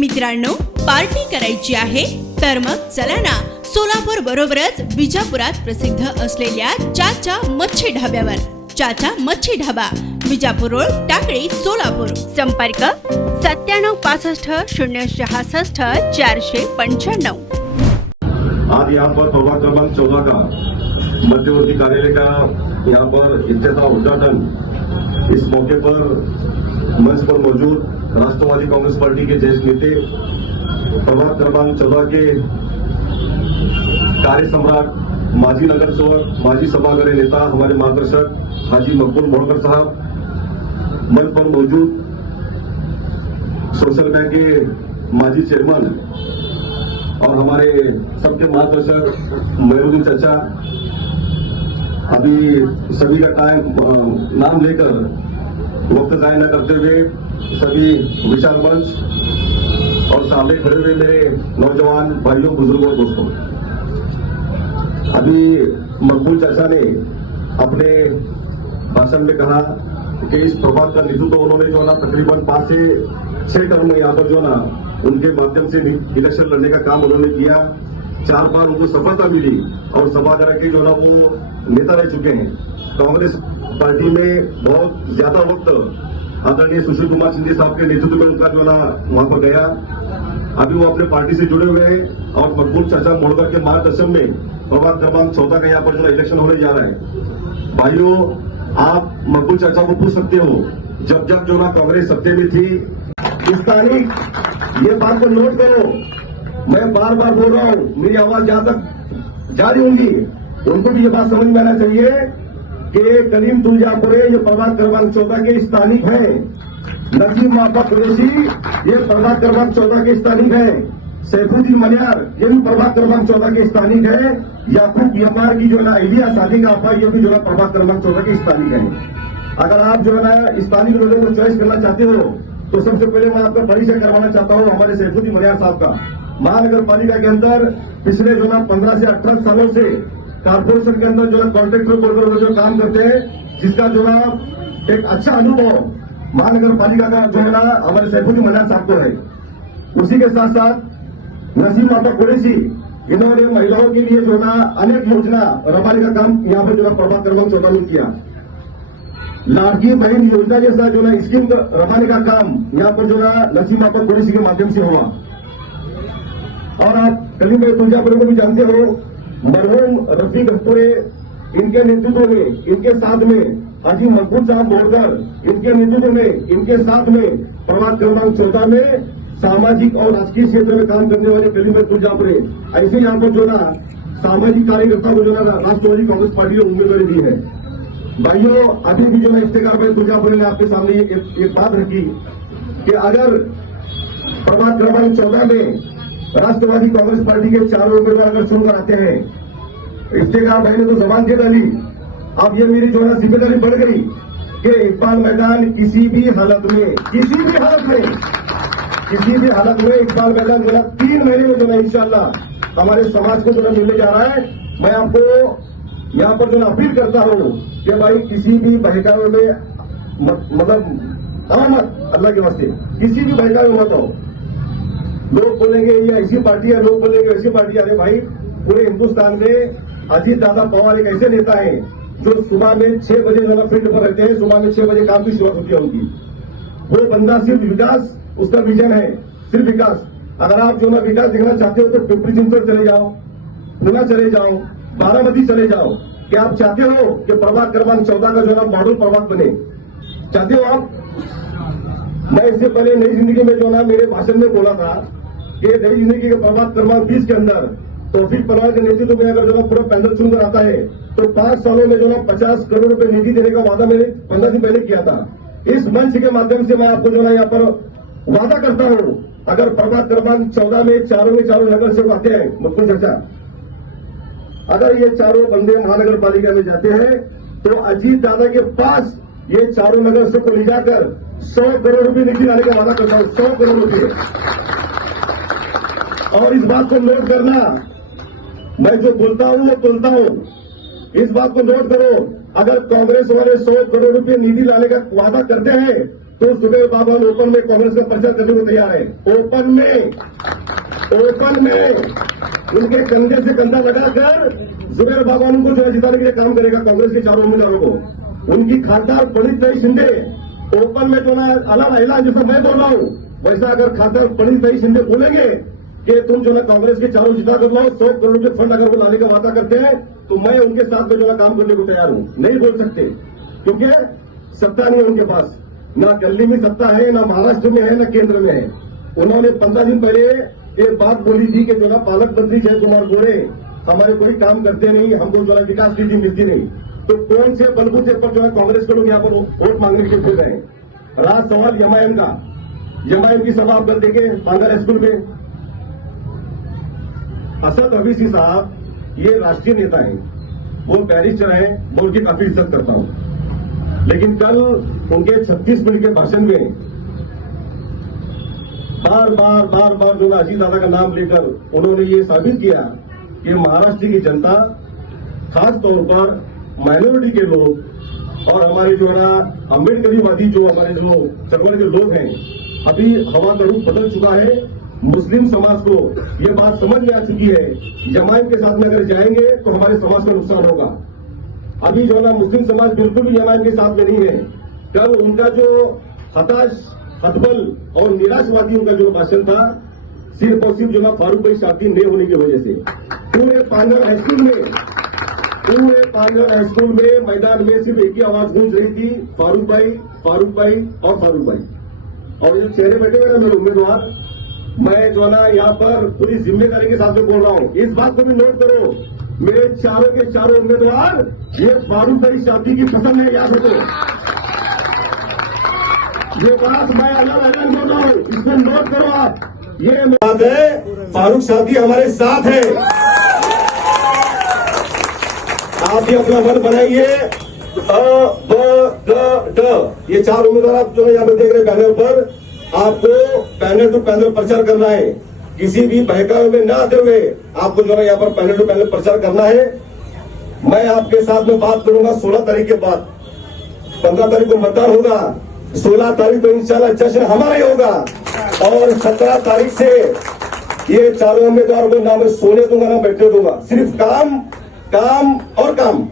मित्रांनो, पार्टी करायची आहे तर मग चला ना सोलापूर बरोबरच विजापुरात प्रसिद्ध असलेल्या चाचा मच्छी ढाब्यावर. चाचा मच्छी ढाबा, विजापूर रोड, टाकळी, सोलापूर. संपर्क 9765 066 495. आज यहाँ पर प्रभाग क्रमांक 14 का मध्यवर्ती कार्यालय का यहाँ पर इफ्तिताह उद्घाटन। इस मौके पर मंच पर मौजूद राष्ट्रवादी कांग्रेस पार्टी के ज्येष्ठ नेते, प्रभाग क्रमांक 14 के कार्य सम्राट, माजी नगर सेवक, माजी सभागार नेता, हमारे मार्गदर्शक हाजी मकबूल मोड़कर साहब, मंच पर मौजूद सोशल बैंक के माजी चेयरमैन और हमारे सबके मार्गदर्शक मयूरुद्दीन चाचा, अभी सभी का टाइम नाम लेकर वक्त जाया न करते हुए सभी विशाल मंच और सामने खड़े हुए मेरे नौजवान भाइयों, बुजुर्गों, दोस्तों, अभी मकबूल चाचा ने अपने भाषण में कहा कि इस प्रभाग का नेतृत्व उन्होंने जो ना तकरीबन 5 से 6 टर्म यहाँ पर जो ना उनके माध्यम से इलेक्शन लड़ने का काम उन्होंने किया। 4 बार उनको सफलता मिली और सभागार के जो ना वो नेता रह चुके हैं। कांग्रेस पार्टी में बहुत ज्यादा वक्त आदरणीय सुशील कुमार शिंदे साहब के नेतृत्व में उनका जो ना वहां पर गया। अभी वो अपने पार्टी से जुड़े हुए हैं और मकबूल चाचा मोड़कर के मार्गदर्शन में प्रभाग क्रमांक 14 का यहाँ पर जो इलेक्शन होने जा रहा है। भाइयों, आप मकबूल चाचा को पूछ सकते हो, जब जब जो ना कांग्रेस सत्ते में थी, इस तारीख, ये बात को नोट करो, मैं बार बार बोल रहा हूं, मेरी आवाज जहां तक जारी होंगी उनको भी ये बात समझ में आना चाहिए कि कलीम तुलजापुरे ये प्रभाग क्रमांक 14 के स्थानिक है, नसीम मापा कुरैशी ये प्रभाग क्रमांक 14 के स्थानिक है, सैफुद्दीन मनियार ये भी प्रभाग क्रमांक 14 के स्थानिक है, याकूब यमार की जो है ना आइडिया सादिक आपा ये भी जो है प्रभाग क्रमांक 14 के स्थानिक है। अगर आप जो है ना स्थानिक लोगों को चॉइस करना चाहते हो तो सबसे पहले मैं आपका परिचय करवाना चाहता हूं हमारे सैफुद्दीन मनियार साहब का। महानगर पालिका के अंदर पिछले जो ना 15 से 18 सालों से कारपोरेशन के अंदर जो है कॉन्ट्रेक्टर बोलकर जो काम करते हैं, जिसका जो ना एक अच्छा अनुभव महानगर पालिका का जो है ना हमारे सैफुद्दीन मनियार साहब को है। उसी के साथ साथ नसीम माता कुरैशी, इन्होंने महिलाओं के लिए जो ना अनेक योजना रवाने का काम यहाँ पर जो है प्रभाग क्रमांक 14 में किया। लाडकी बहन योजना जैसा जो ना स्कीम रवाने का काम यहाँ पर जो ना नसीम माता कुरैशी के माध्यम से हुआ। और आप कलीम तुलजापुर को भी जानते हो, मरहूम रफीक अख्तरे इनके नेतृत्व में, इनके साथ में हाजी मकबूल साहब मोड़कर इनके नेतृत्व में, इनके साथ में प्रभाग क्रमांक 14 में सामाजिक और राजकीय क्षेत्र में काम करने वाले कलीम तुलजापुरे, ऐसे यहाँ पर जो ना सामाजिक कार्यकर्ता को जो ना राष्ट्रवादी कांग्रेस पार्टी ने उम्मीदवारी दी है। भाइयों, अभी भी जो ना इफ्तिकार भाई तुलजापुरे ने आपके सामने एक बात रखी कि अगर प्रभाग क्रमांक 14 में राष्ट्रवादी कांग्रेस पार्टी के 4 उम्मीदवार अगर चुनकर आते हैं, इफ्तिकार भाई ने तो जबान दे डाली, अब ये मेरी जो है जिम्मेदारी बढ़ गई कि इकबाल मैदान किसी भी हालत में इकबाल मैदान जो है 3 महीने में जो है इंशाल्लाह हमारे समाज को जो है मिलने जा रहा है। मैं आपको यहाँ पर जो है अपील करता हूँ कि भाई किसी भी बहकावे में मतलब मत, अल्लाह के वास्ते किसी भी बहकावे में मत हो। लोग बोलेंगे ये ऐसी पार्टी है, लोग बोलेंगे ऐसी पार्टी। अरे भाई, पूरे हिंदुस्तान में अजीत दादा पवार एक ऐसे नेता है जो सुबह में 6 बजे जो फील्ड पर रहते हैं, सुबह में 6 बजे काम की शुरुआत होती है उनकी। वो बंदा सिर्फ विकास, उसका विजन है सिर्फ विकास। अगर आप जो ना विकास देखना चाहते हो तो पिंपरी चिंचवड चले जाओ, पुणे चले जाओ, बारामती चले जाओ। क्या आप चाहते हो कि प्रभाग क्रमांक 14 का जो ना मॉडल प्रभाग बने? चाहते हो आप? मैं इससे पहले नई जिंदगी में जो ना मेरे भाषण में बोला था कि नई जिंदगी के प्रभाग क्रमांक 20 के अंदर तौफीक परवार के नेतृत्व में अगर जो ना पूरा पैनल चुनकर आता है तो 5 सालों में जो ना 50 करोड़ रुपए निधि देने का वादा मैंने 15 दिन पहले किया था। इस मंच के माध्यम से मैं आपको जो ना यहाँ पर वादा करता हूं, अगर प्रभाग क्रमांक 14 में चारों नगर सेवक आते हैं, मुझको चर्चा, अगर ये चारों बंदे महानगर पालिका में जाते हैं तो अजीत दादा के पास ये चारों नगर सेवक को ले जाकर 100 करोड़ रुपए निधि लाने का वादा करता हूं, 100 करोड़ रुपए। और इस बात को नोट करना, मैं जो बोलता हूं वो बोलता हूं, इस बात को नोट करो। अगर कांग्रेस वाले 100 करोड़ रुपए निधि लाने का वादा करते हैं तो सुबेर बाबन ओपन में कांग्रेस का प्रचार करने को तैयार है। ओपन में उनके कंधे से कंधा लगाकर जुबेर बाबन को जो है जिताने के लिए काम करेगा कांग्रेस के चारों उम्मीदवारों को। उनकी खासदार पंडित शिंदे ओपन में जो ना अलग ऐलान जैसा मैं बोल रहा हूं, वैसा अगर खासदार पंडित शिंदे बोलेंगे कि तुम जो ना कांग्रेस के चारों जिता कर लो, 100 करोड़ के फंड अगर वो लाने का वादा करते हैं तो मैं उनके साथ में जो ना काम करने को तैयार हूं। नहीं बोल सकते क्योंकि सत्ता नहीं है उनके पास, ना दिल्ली में सत्ता है, ना महाराष्ट्र में है, ना केंद्र में है। उन्होंने 15 दिन पहले एक बात बोली थी कि जो ना पालक मंत्री जय कुमार गोरे हमारे कोई काम करते नहीं, हमको जो है विकास की चीज मिलती नहीं। तो कौन से बलबूते पर जो है कांग्रेस के लोग यहाँ पर वोट मांगने के फिर रहे। रहा सवाल एमआईएम का, एमआईएम की सभा आप कल देखे पांगर स्कूल में। असद अवीसी साहब ये राष्ट्रीय नेता हैं, वो बैरिस्टर हैं, मैं उनकी काफी इज्जत करता हूं, लेकिन कल उनके 36 मिनट के भाषण में बार बार जो अजीत दादा का नाम लेकर उन्होंने ये साबित किया कि महाराष्ट्र की जनता, खास तौर पर माइनॉरिटी के लोग और हमारे जो है अम्बेडकरीवादी जो हमारे जो चरवल के लोग हैं, अभी हवा का रूप बदल चुका है। मुस्लिम समाज को ये बात समझ में आ चुकी है, जमायत के साथ में अगर जाएंगे तो हमारे समाज का नुकसान होगा। अभी जो है मुस्लिम समाज बिल्कुल भी जमायत के साथ में नहीं है। कल उनका जो हताश, हतबल और निराशवादी उनका जो भाषण था, सिर्फ और सिर्फ जो ना फारूक भाई शादी नहीं होने की वजह से पूरे पांगर हाईस्कूल में मैदान में सिर्फ एक ही आवाज गूंज रही थी, फारूक भाई फारूक भाई और फारूक भाई। और ये चेहरे बैठे हुए ना मेरे उम्मीदवार, मैं जो ना यहाँ पर पूरी जिम्मेदारी के साथ में बोल रहा हूँ, इस बात को भी नोट करो, मेरे चारों के चारों उम्मीदवार ये फारूक भाई शादी की कसम है, याद रखो। ये बात मैं अलग बोल रहा हूँ, इसको नोट करो आप। ये बात है, फारूक शादी हमारे साथ है। आप भी अपना मन बनाइए। ये 4 उम्मीदवार आप जो है यहाँ पे देख रहे हैं पैनल पर, आपको पैनल टू पैनल प्रचार करना है। किसी भी बहकावे में न आते हुए आपको जो है यहाँ पर पैनल टू पैनल प्रचार करना है। मैं आपके साथ में बात करूंगा 16 तारीख के बाद। 15 तारीख को मतदान होगा, 16 तारीख को इंशाल्लाह जश्न हमारा ही होगा और 17 तारीख से ये चारों उम्मीदवारों को ना मैं सोने दूंगा ना बैठने दूंगा। सिर्फ काम और काम,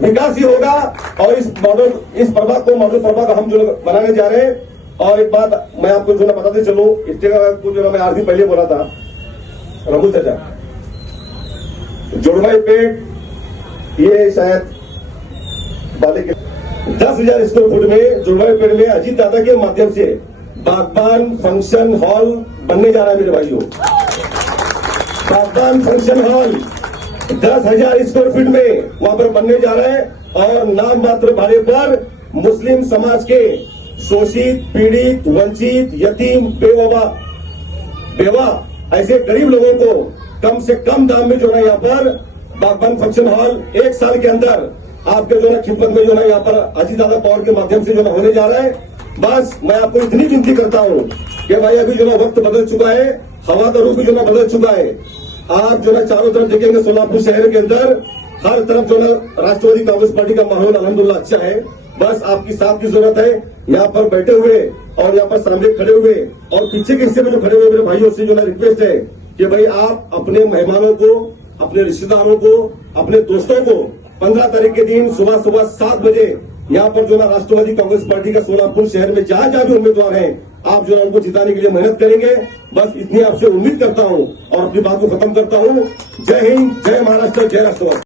विकास ही होगा। और इस प्रभाग को मॉडल प्रभाग हम जो बनाने जा रहे हैं। और एक बात मैं आपको जो ना बताते चलूं, इस जगह को जो ना मैं 8 दिन पहले बोला था, रघु चाचा जोड़वाई पेट, ये शायद बाले के 10,000 स्क्वायर फुट में जोड़वाई पेट में अजीत दादा के माध्यम से बागबान फंक्शन हॉल बनने जा रहा है मेरे भाइयों। बागबान फंक्शन हॉल 10,000 स्क्वायर फीट में वहां पर बनने जा रहा है और नाम मात्र भाड़े पर मुस्लिम समाज के शोषित, पीड़ित, वंचित, यतीम, बेवा ऐसे गरीब लोगों को कम से कम दाम में जो है यहाँ पर बागबान फंक्शन हॉल 1 साल के अंदर आपके जो है खिदमत में जो है यहाँ पर अजीत दादा पावर के माध्यम से जो होने जा रहा है। बस मैं आपको इतनी विनती करता हूँ कि भाई अभी जो है वक्त बदल चुका है, हवा का रुख भी जो है बदल चुका है। आप जो है चारों तरफ देखेंगे सोलापुर शहर के अंदर हर तरफ जो है राष्ट्रवादी कांग्रेस पार्टी का माहौल अल्हम्दुलिल्लाह अच्छा है। बस आपकी साथ की जरूरत है। यहाँ पर बैठे हुए और यहाँ पर सामने खड़े हुए और पीछे के हिस्से में जो खड़े हुए मेरे भाइयों से जो है रिक्वेस्ट है कि भाई आप अपने मेहमानों को, अपने रिश्तेदारों को, अपने दोस्तों को 15 तारीख के दिन सुबह 7 बजे यहाँ पर जो है राष्ट्रवादी कांग्रेस पार्टी का सोलापुर शहर में जहां भी उम्मीदवार हैं, आप जो है उनको जिताने के लिए मेहनत करेंगे। बस इतनी आपसे उम्मीद करता हूं और अपनी बात को खत्म करता हूं। जय हिंद, जय महाराष्ट्र, जय राष्ट्रवाद।